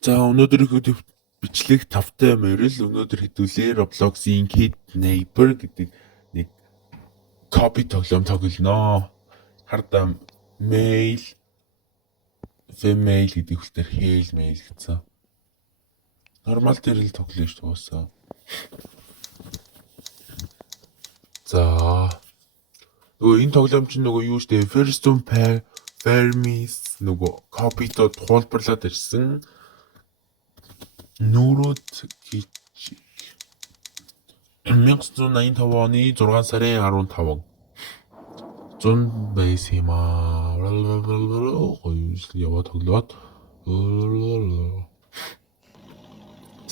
За өнөөдөр бичлэг 5-тай морил өнөөдөр хэдүүлээ Roblox-ийн Kid Neighbor гэдэг нэг copy тоглоом тоглоно. Хардаа male female гэдэг хүлээр hell male гэсэн. Нормал дээр л тоглоно шүү дээ. За нөгөө энэ тоглоом чинь нөгөө юу штэ First on Fermis нөгөө copy-то туулбарлаад ирсэн. Нүрүүд гэж 1985 оны 6 сарын 15 100 байсан юм аа. Хоёул яваад тоглоод.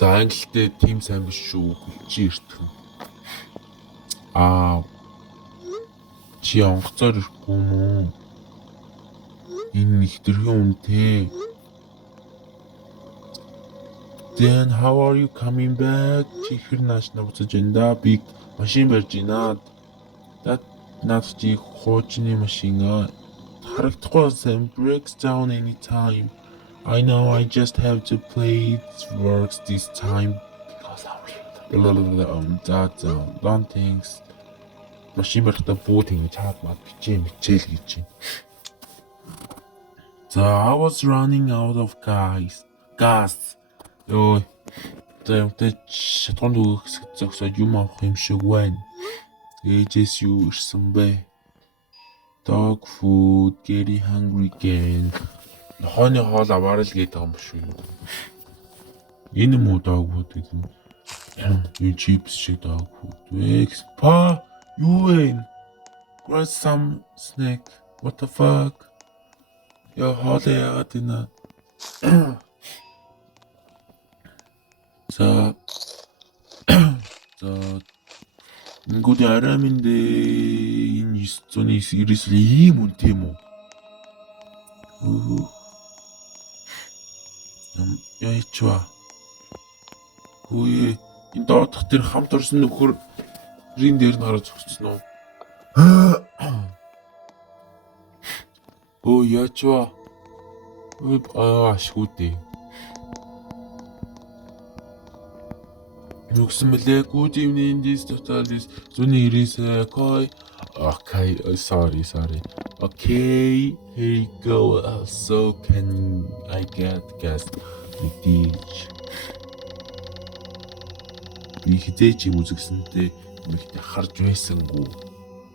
За англитэй тим сайн биш шүү. Хүлчи иртгэн. Чи онгоцоор ирэхгүй юм уу? Энэ их тэрхэн үнэтэй. Then how are you coming back? Чихэр нааш навцаж энэ биг машин барьж байна. Наад чи хоочны машин харагдахгүй сайн breaks down anytime. I know I just have to play it works this time because don't thanks. Машин барихтаа бүүд ингэ чаад маад бичээл гэж байна. So I was running out of gas. Ёо. Тэ шатгонд өгөх зогсоод юм авах юм шиг байна. Ээжээс юу ирсэн бэ? Dog food, getting hungry again. Нохооны хоол аваар л гээд байгаа юм шүү. Энэ муу dog food гэдэг нь. Юу chips шиг dog food. Па юу вэ? Grab some snack. What the fuck? Яа хоол яагаад энэ? За ингүүд араминд энэ 999 ийм үнэтэй юм уу? Яичва. Хөөе энэ доодох тэр хамт орсон нөхөр рин дээр нь хараад зогссон уу? Оо яачва. Ашгүйтэй. Нүгсэн мэлээ good evening this total is зуны 99 okay sorry okay here you go so can I get gas мэдээж би хизээч юм үзэгсэнтэй мэгтэй харж байсангүй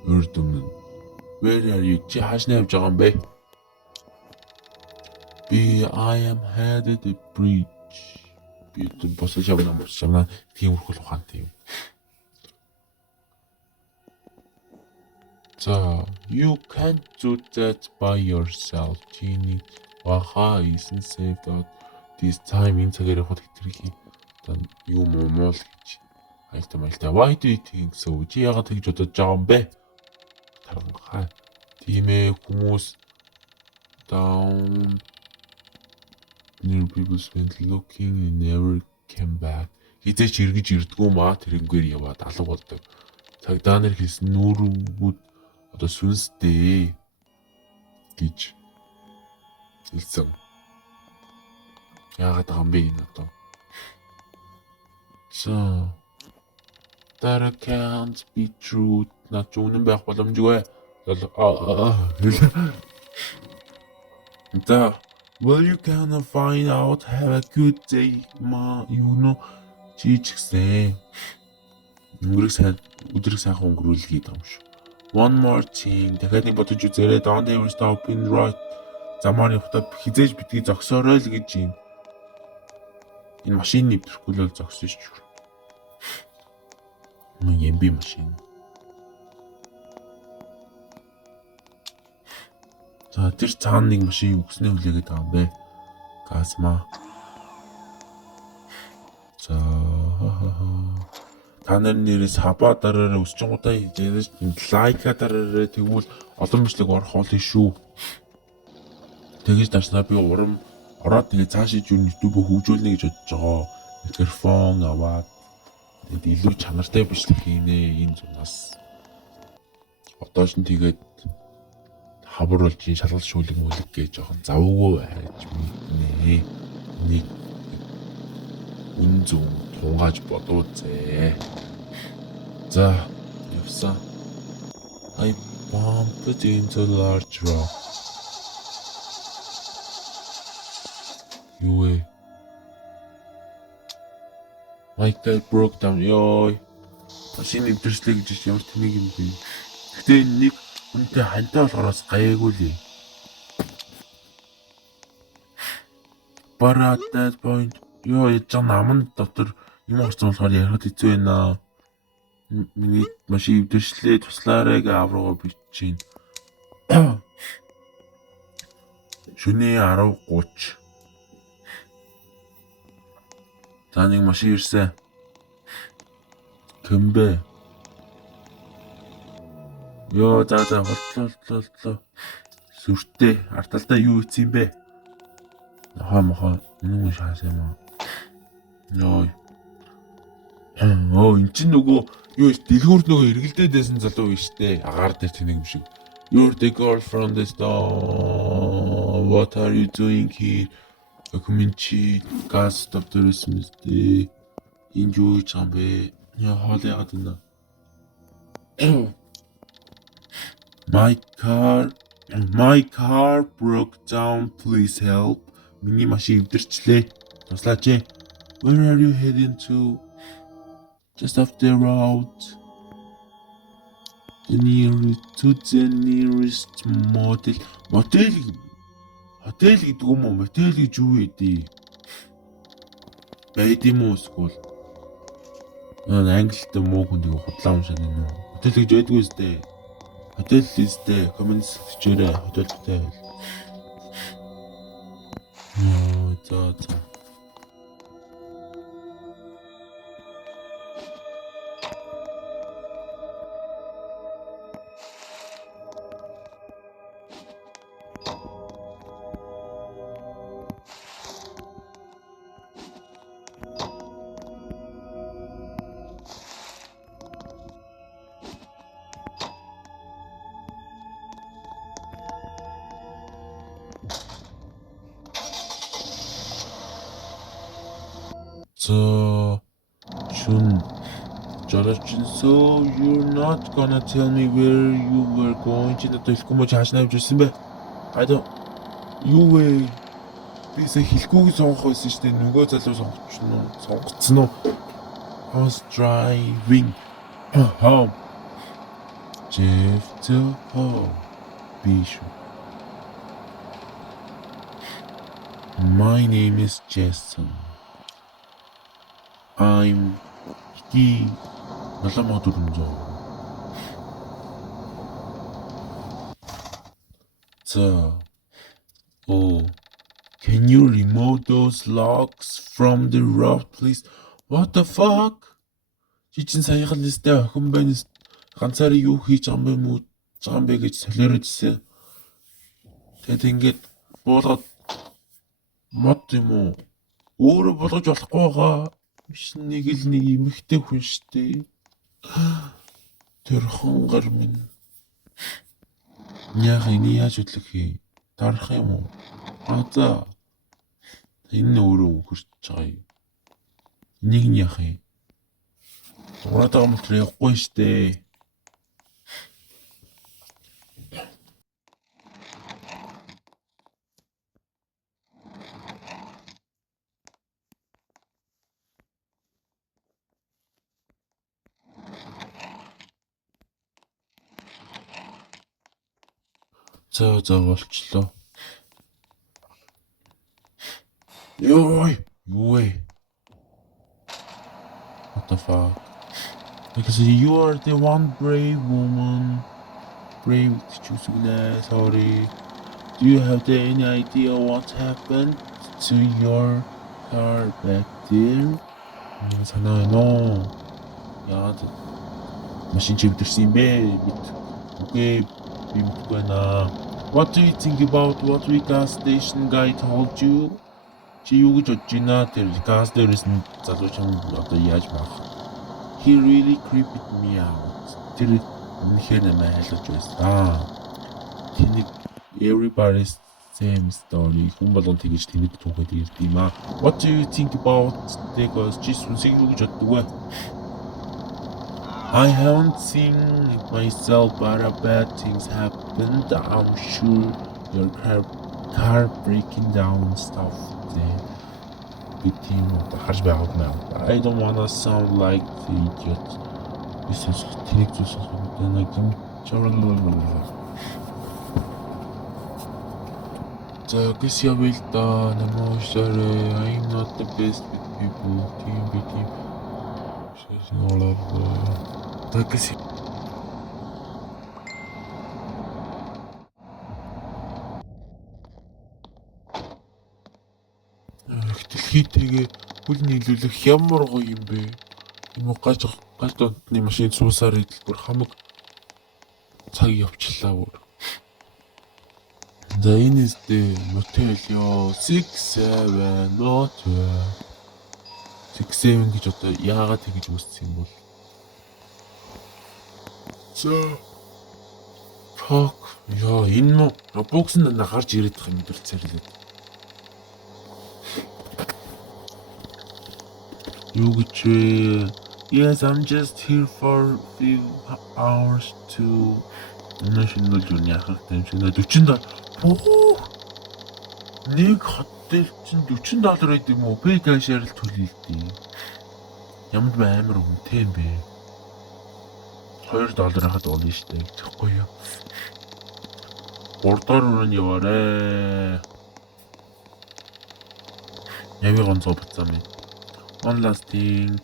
урд өмнө where are you чи хааш навж байгаа юм бэ I am headed the bridge би босож явна тийм үрхэл ухаантай юм. So you can't do that by yourself. Чиний баха isn't safe that this time энэ цагаар явахад хэтэрхий юу муумуул гэж айлтаа. Why do you think so? Чи яагаад тэгж бодож байгаа юм бэ? Таранхаа. Тийм ээ хүмүүс down New people went looking and never came back. Хизээч эргэж ирдгүү маа тэрнгээр яваад алга болдог. Цагдаа нар хэлсэн нүрүүд одоо сүнстэй гэж хэлсэн. Яагаад байгаа юм бэ энэ одоо? So that can't be true. Наад үнэн байх боломжгүй. Well, you can find out. Have a good day, ma. You know, чи ч гэсэн өдрийг сайхан өнгөрүүлгээд байгаа юм шүү. One more thing. Дахиад нэг бодож үзээрэй. Don't ever stop in right. Замаар явахдаа хизээж битгий зогсоорой л гэж юм. Энэ машин нэвтрэхгүй л зогсон шүү. Ямби машин. За тэр цаана нэг машин өгснээ хүлээгээд байгаа юм бэ. Газма. За та нарын нэрээс хабаа дараараа өсчин гутаа хийж лайка дараараа тэгвэл олон бичлэг орох болно шүү. Тэгэж дарснаа би урам ороод тэгээ цаашиж YouTube хөгжүүлнэ гэж бодож байгаа. Микрофон аваад тэгээд илүү чанартай бичлэг хийнэ энэ зунаас. Одоо ч тэгээд хавар болж шалгал шүүлэг мүлэг гэж жоохон завгүй байж мэднэ. Нэг Үн зөв тунгааж бодооцээ. За, явсан. I bumped into large rock. Юу вэ? My car broke down. Ёй. Машин өвдөрслөө гэж ямар тэнийг юм бэ? Гэтэ нэг үнтэй хантай болохоос гайгүй лээ. But at that point, ёо яж наман дотор юм орсон болохоор ярихад хэцүү байна. Миний машин өвдөрслөө туслаарай гэж аврагоо бичиж байна. Шөнийн 10:30. За нэг машин ирсэн. Кэм бэ? Ёо за болтлоо. Сүртэй арталдаа юу ийцэн бэ? Мохоо нүг шаасан юм аа. Ёо. Эн чинь нөгөө юу вэ? Дэлгүүрт нөгөө эргэлдээд байсан залуу биш үү? Агаар дээр тэнэг юм шиг. You're the girl from the store. What are you doing here? Коминчи газ стоп дөрөсөн мэт. Энд юу хийж байгаа юм бэ? Яа хоол яагаад байна? My car broke down. Please help. Миний машин өвдөрчлээ. Туслаач. Where are you heading to? Just off the road. The nearest motel. Хотел гэдэг юм уу? Мотел гэж юу вэ? Байд юм уу эсвэл? Англитэй муу хүн нэг худлаа уншаад байна уу? Хотел гэж байдгүй үстэй. Хотел листэй комментс хийчээрэй. Хотелтэй. За. So, Jonathan, so you're not gonna tell me where you were going? Чи надад хэлэхгүй мó чааш навж ирсэн бэ? Юу вэ? Бисээ хэлэхгүйг сонгох байсан шүү дээ. Нөгөө залуу сонгоцсон уу? I was driving home. Jeff to home. Bishop. My name is Jason. I'm Ski. So, can you remove those logs from the road, please? What the fuck? Чи чин саяхан листэй охин байна. Ганцаараа юу хийж байгаа юм бэ гэж солиороод ирсэн. Тэгэд ингээд буулгаад мод юм уу? Өөрөө болгож болохгүй байгаа. Биш нэг эмэгтэй хүн штэ. Тэр хонгор минь. Яах ini яаж хөдлөх юм? Дарах юм уу? За. Энэ өөрөө хөрч байгаа юм. Энийг нь яах юм? Уратаа мөлтөр явахгүй штэ. За болчлоо. Ёй, юу вэ? What the fuck? Because you are the one brave woman. Brave choosing. Sorry. Do you have any idea what happened to your car back there? санаа яагаад машин чивдэрсэн юм бэ? Окей. What do you think about what the gas station guy told you? Чи юу гэж бодож байна? Тэр газ дээрээс нь залуу чам одоо яаж маах? He really creeped me out. Тэр үнэхээр намайг хайлгаж байсан. Тэнийг everybody same story. Хүн болгон тэгэж тэнэг түүхэд ирд юм аа. What do you think about Tegos? Чи сүнсийг юу гэж боддог вэ? I haven't seen it myself, but bad things happened. I'm sure your car breaking down and stuff. Big team харж байгаад байна. I don't wanna sound like the idiot. This is тэнэг зүйлс нэг юм чарлаа. За гэс явъя л да. Намайг I'm not the best with people. Team. Тэгээс дэлхийтэйгээ хүл нийлүүлэх ямар гоё юм бэ? Энэ гаж донтны машин суусаар идэлбэр хамаг цаг явчлаа бүр. За энэ үстэй мотел ёо 6-7 мотел 6-7 гэж одоо яагаад тэгэж үүссэн юм бол за fuck ёо энэ нөө бокснд гарч ирээд байгаа юм дурцэрлээ. Юу гэж вэ? Yes, I'm just here for a few hours to national junior хахтай юм шиг 40 $. Нэг хотел чинь $40 байд юм уу? Pay cash-аар л төлөе л дээ. Ямар амар үнэтэй юм бэ? $2 хахад болно шүү дээ. Тэгэхгүй юу? 3 дахь өрөөнд яваарэ. Яви гонцоо буцаа минь. One last thing.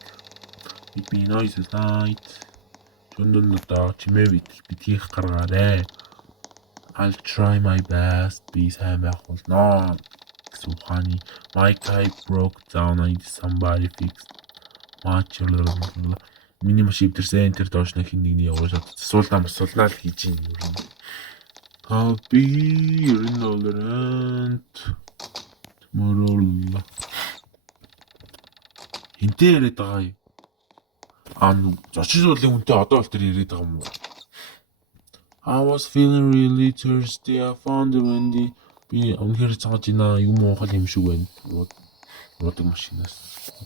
Make me noise tonight. Чөндөнөдөө чимээ битгийх гаргаарэ. I'll try my best. Би сайн байх болно. Сухани. My type broke down. I need somebody fixed. Миний машин өвдөрсөн тэр доош нэг хин нэгний явуулаад засуулнаа мосуулнаа л хийж юм юу. I'll be ignorant. Tomorrow. Хинтээ яриад байгаа юм. Зочин суулын хүнтэй одоо бол тэр яриад байгаа юм уу? I was feeling really thirsty. I found the windy. Би өнөхөр цааж ийна юм уухал юм шиг байна. Удаг машинаас.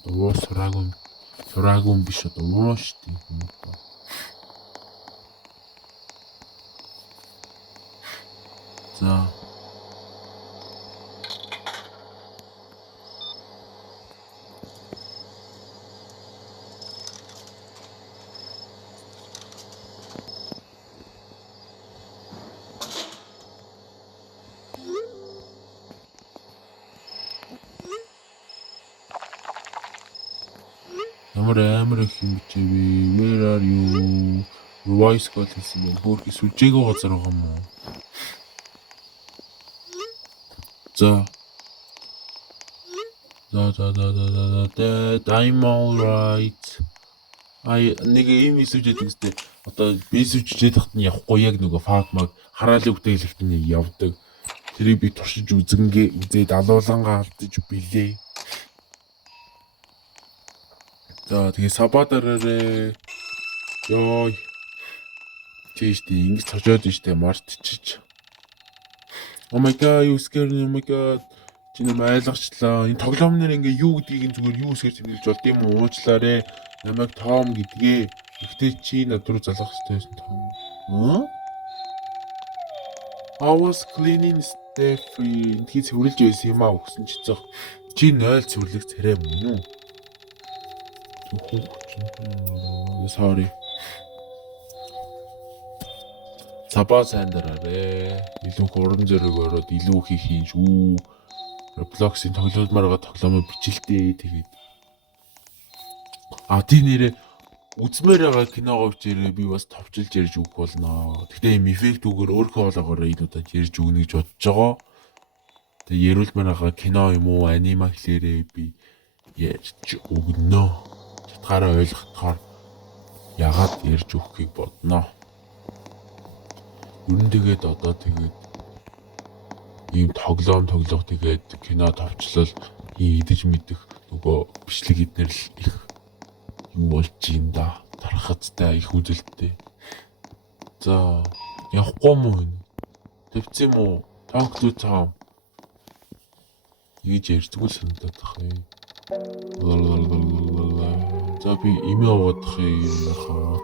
Одоо уус сураагүй биш одоо ууш тийм юм уу? За Ямар их юм бичээвэ? Where are you? Voice call хийсэн байна. Хөөх сүлжээгөө газар байгаа юм уу? За. I'm all right. Нэг юм исвчээд үстэй. Одоо би исвчээд тахт нь явахгүй яг нөгөө фак маг хараалын үтгэлэгт нь явдаг. Тэрийг би туршиж үзээд алуулангаа алдаж билээ. За тэгээ сабадараарэ. Йой. Тийштэй ингэж цожоод штэ мартчих. Oh my god, you scared me. Oh my god. Чи нэм айлгчлаа. Энэ тоглоом нэр ингээ юу гэдгийг зүгээр юу үсгэр тэмдэглэж болд юм уу? Уучлаарэ. Намайг Том гэдгээ. Ихтэй чи над руу залгах хэрэгтэй байсан Том. I was cleaning Steffi. Тий цэвэрлж байсан юм аа өгсөн чи зөх. Чи 0 цэвэрлэх царай мөн үү? Sorry. Сабаа сайн дараарэ. Илүү уран зориг ороод илүү их хийж үү. Roblox-ийн тоглоомоор байгаа тоглоомоо бичлээ тэгээд. Тий нэрээ үзмээр байгаа киногоо бичээрээ би бас товчилж ярьж өгөх болно. Гэхдээ юм эффект үгээр өөрхөн хоолоогоор энэ удаа ярьж өгнө гэж бодож байгаа. Тэгээд ярилмаар байгаа кино юм уу, аниме хэлээрээ би ярьж өгнө. Чатгаараа ойлгохоор ягаад ярьж өгөхийг бодно. Юу нэгээд одоо тэгээд ийм тоглоом тэгээд кино товчлол идэж мэдэх нөгөө бичлэг эднэр л их юу болж юм да. Тархацтай их үзэлттэй. За явахгүй мөн. Төвцөн мүү? Talk to Tom. Ингэж ярьдаг л санагдаад тахыг. За би имээ аваад тахыг юм нахаа.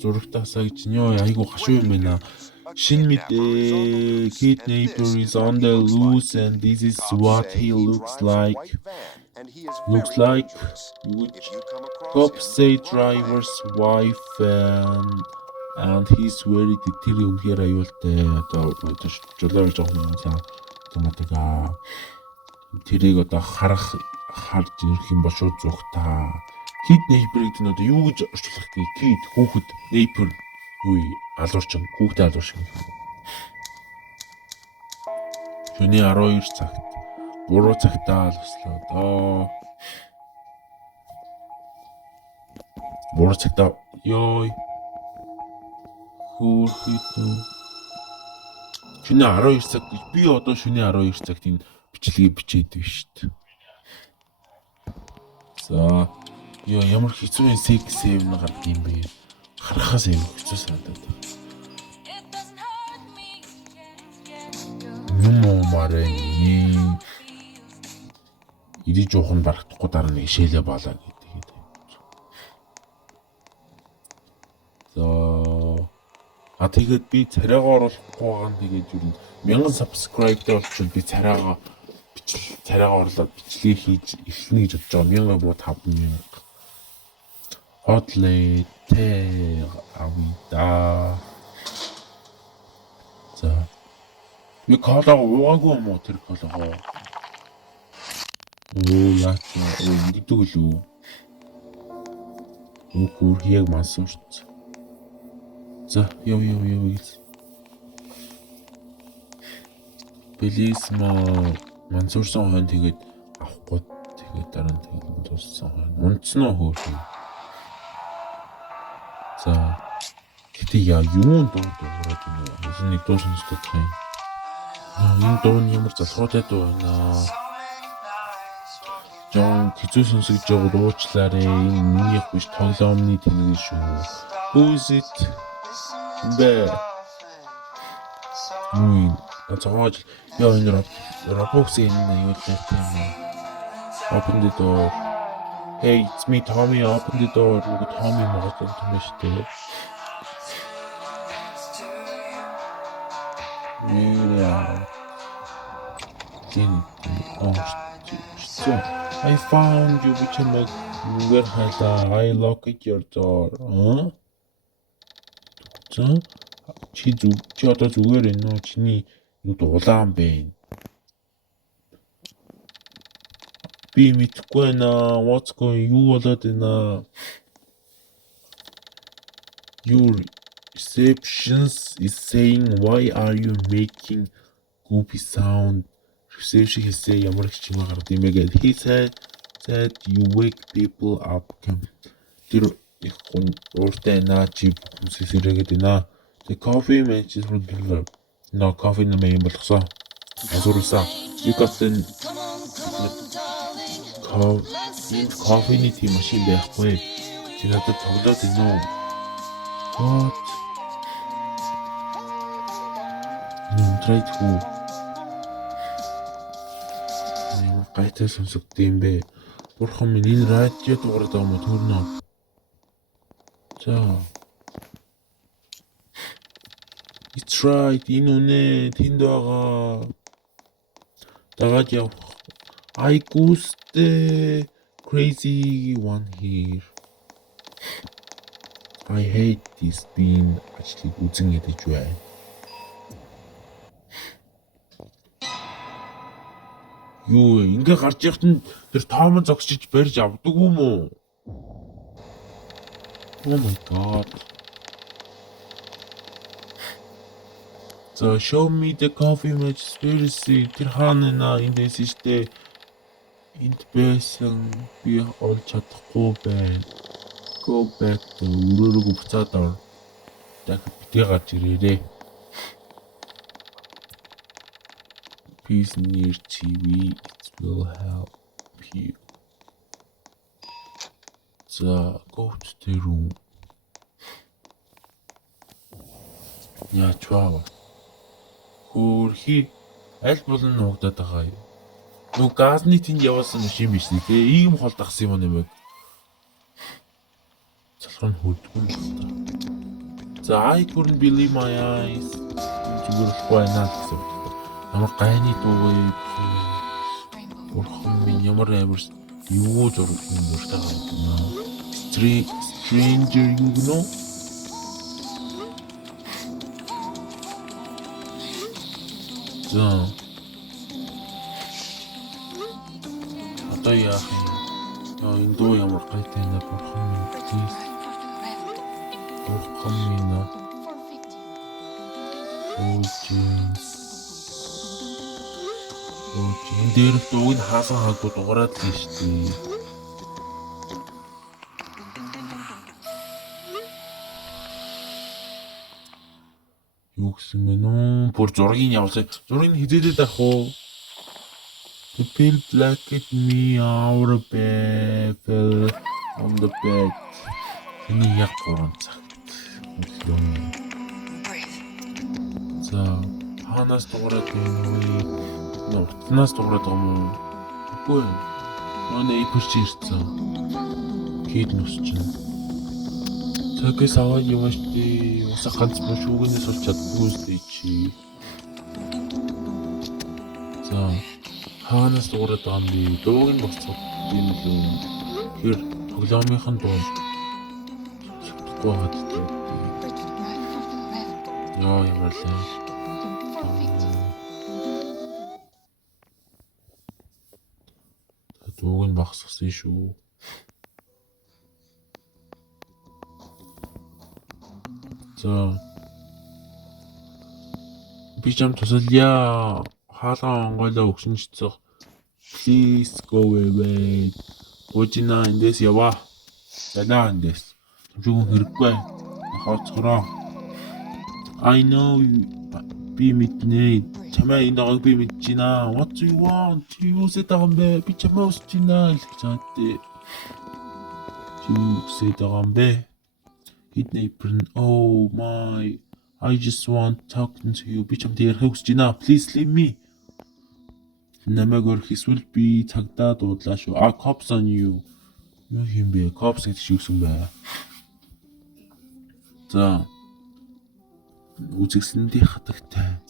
Зурагтаасаа гэж нөө айгу хашуу юм байна. Shin midday, kid neighbor is on the loose and this is what he looks like. Looks like cop say driver's wife and he's very тэр үнхээр аюултай. Одоо мэдээж жолоор жоохон сайн томатага тэрийг одоо харж ирэх юм бол шууд зүгтаа. Kid neighbor гэдэг нь одоо юу гэж орчуулах вэ? Kid хүүхэд, neighbor юу алуурчин, хүүхдээ алуурчин. Шөнийн 12 цагт буруу цагтаа л бослоо. Буруу цагтаа ёй. Хүүхэд. Шөнийн 12 цаг гэж би одоо шөнийн 12 цагт энэ бичлэгийг бичээд байна шүү дээ. За ёо ямар хэцүү секс юм гардаг юм бэ? Харахаас юм хэцүү санагдаад байна. Юм марэний ирий жоохон барагдахгүй дараа нэг шээлээ балаа гэдэг. За тэгээд би царайгаа оруулахгүй байгаа нь тэгээд юу 1000 subscribe-тай болчихвол би царайгаа орлоод бичлэг хийж эхлэнэ гэж бодож байгаа. 1000 буу 5000. Хотлей тэ авида. За. Би колоо уугаагүй юм уу тэр колоо? Яач ингэдэг л үү? Өөр яг мансуурч. За, яв. Please мансуурсан хойно тэгээд авахгүй тэгээд дараа нь тэгээд мансуурсан хойно унтсан уу хөөх. За. Гэтэ юун дуурайд юм бэ? Нэг дуу сонсдог юм. Энэ дуу нь ямар залхуутай дуу байна. Жон хэцүү сонсож байгаа дуучлаарэ. Энэ минийх биш тоглоомны тэнэг шүү. Who's it? Бэ. Цааш яа энэ Roblox-ийн аюултай юм. Open the door. Hey, it's me Tommy, open the door. Tommy мод юм шүү. Yeah. I found you which I locked your door. Чи одоо зүгээр энэ үү? Чиний юу дулаан бэ? Би мэдгүй байна. What's going? Юу болоод байна? Your receptionist is saying, why are you making goofy sound? Reception хэлсэн ямар их чимээ гард юм бэ гэдэг. He said you wake people up. Тэр их хүн ууртай наа чи бүхнээс ирээгээд байна. The coffee matches no coffee на мэйн болгосон. Асуурсан. You got the coffee-ний тийм машин байхгүй. Чи надад тоглоод байна уу? What? Try to Ямар гайтай сонсогдсон бэ? Бурхан минь энэ радио дугаард байгаа юм уу төрнө. За. It's right. Энэ үнэ тэнд байгаа. Дагаад явах. Айгуустэй crazy one here. I hate this bean ажлыг үзэн ядаж байна. Юу ингээ гарч яхад нь тэр тоомон зогсчих барьж авдаг юм уу? Oh my god. So show me the coffee match conspiracy. Тэр хаана эндээс штэ. Энд байсан би олж чадахгүй байна. Go back to өрөөрөг буцаад ор. Дахиад битгий гарч ирээрээ. Peace near TV. It will help you. So go to the room. Яач ваа. Хөрхи аль болон нуугдаад байгаа юм. Нуу газны тэнд явуулсан машин биш нэ. Ийм хол дагсан юм нэмэг. Залхуу нь хөлдгөн л та. За I couldn't believe my eyes. Зүгээр л байна гэсэн. Ямар гайны дуугүй. Бурхан минь ямар амар юу зураг юм дуртай байна. Stranger you know. За. Одоо яах юм? Энэ дуу ямар гайтай нэ бурхан минь. Бурхан минь. Энэ дээр дууг нь хаасан хаагууд угараад л шүү дээ. Юу гэсэн бэ нөө? Бүр зургийг явуулсан. Зургийг хизээдээд ах уу? The pill blanket me out of bed on the bed. Энэ яг 3 цаг. За, ханаас дуурайд юм уу? Утнаас дуурайд байгаа юм уу? Үгүй. Манай ипэрч ирсэн. Хэд нүс чинь. Цагаас аваад яваш тий. Усаа ганц шүүгнээс олж чаддгүй л чи. За, ханаас дуурайд байгаа юм би. Дууг нь босцоо юм лөө. Тэр тоглоомынхан дуу. Чадахгүй хаад тий. Яа ямар л. Дууг нь багсгасан шүү. За. Би ч юм тусалъя. Хаалгаа онгойлоо өгсөн ч цог. Please go away. Гожина эндээс яваа. Ялаа эндээс. Түнжүүн хэрэггүй. Хооцгороо. I know би мэднэ. Чамаа энэ дагааг би мэдэж байна. What do you want? Юу сэдэх юм бэ? Би чамаа усч байна л гэж хаатай. Юу сэдэх юм бэ? Hidden apron. Oh my. I just want talking to you. Би чамд ярих хүсэж байна. Please leave me. Намайг өрх эсвэл би цагдаа дуудлаа шүү. Cops on you. Юу юм бэ? Cops гэдэг шиг юм байна. За. Үзэгсэндээ хатагтай.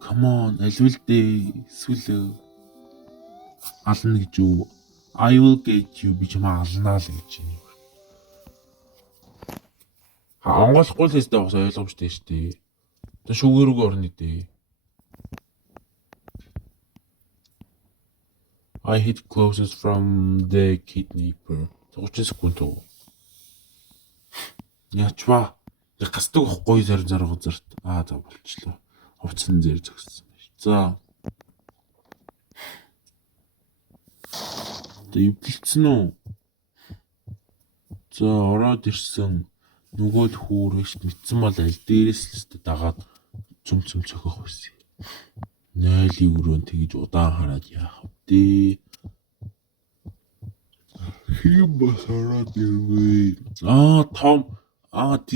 Come on, альвал дээ. Эсвэл ална гэж юу? I will get you. Би чамаа алнаа л гэж байна. Онголохгүй л хэвээр бас ойлгомжтой шүү дээ. Тэ шүүгэрэг орно дээ. I hit closest from the kidnapper. 30 секунд уу. Ячва. Гасдаг ихгүй зарим газарт. За болчлоо. Хувцсан зэр зогссон. За. Эвдэлцэн үү? За ороод ирсэн. Нөгөө л хүүрэгч мэдсэн бол аль дээрээс л дагаад цөм цохих байсан. Нойлын өрөөнд тэгж удаан хараад яах вэ? Хэм бас ороод ирвээ.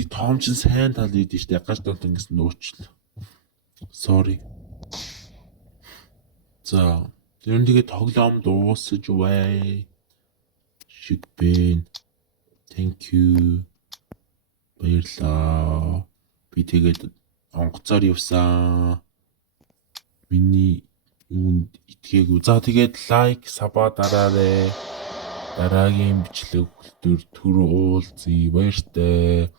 Том ч сайн тал үйдэн штэ. Гаш донт ингэсэн нөөчлөө. Sorry. За, Тэр нь тэгээ тоглоом дуусаж бай. Шиг байна. Thank you. Баярлаа. Би тэгээд онгоцоор явсан. Миний юунд итгээгүй. За тэгээд лайк, саба дараарай. Дараагийн бичлэг төр уулзъя. Баяртай.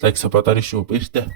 Лайк саба дарааш шүү. Баяртай.